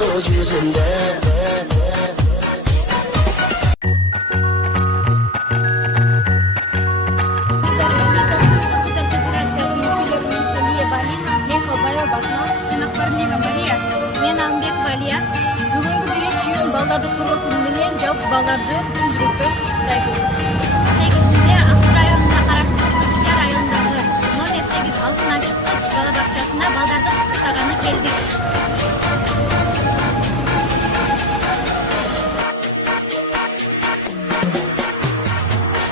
жүзүндө. Кыздар федерациясынын мен Алмбек Валия. Бүгүнкү 1-июнь балдарды куруу күнү менен жалпы балдарды бүтүн жүрөктөн куттуктай келебиз. Негизинде Аксы районуна караштуу КЫЗДАР районундагы номер 8 алтын ачыктык бала бакчасына балдарды куттуктаганы келдик.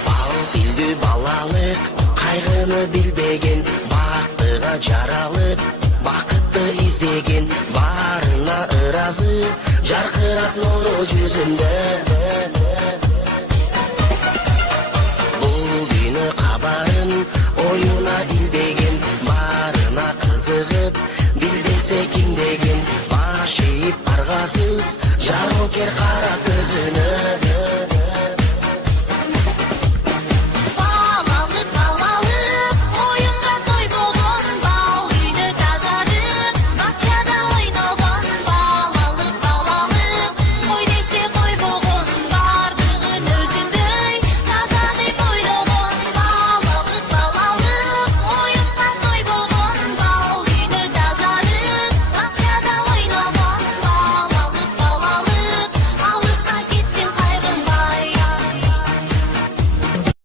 Бал билди балалык, кайгыны билбеген, бактыга жаралып, бакытты издеген, барына ыразы, жаркырап нуру жүзүндө. Бул күнү кабарын оюна илбеген, барына кызыгып, билбесе ким деген, баш ийип аргасыз, жарокер кара көзүнө.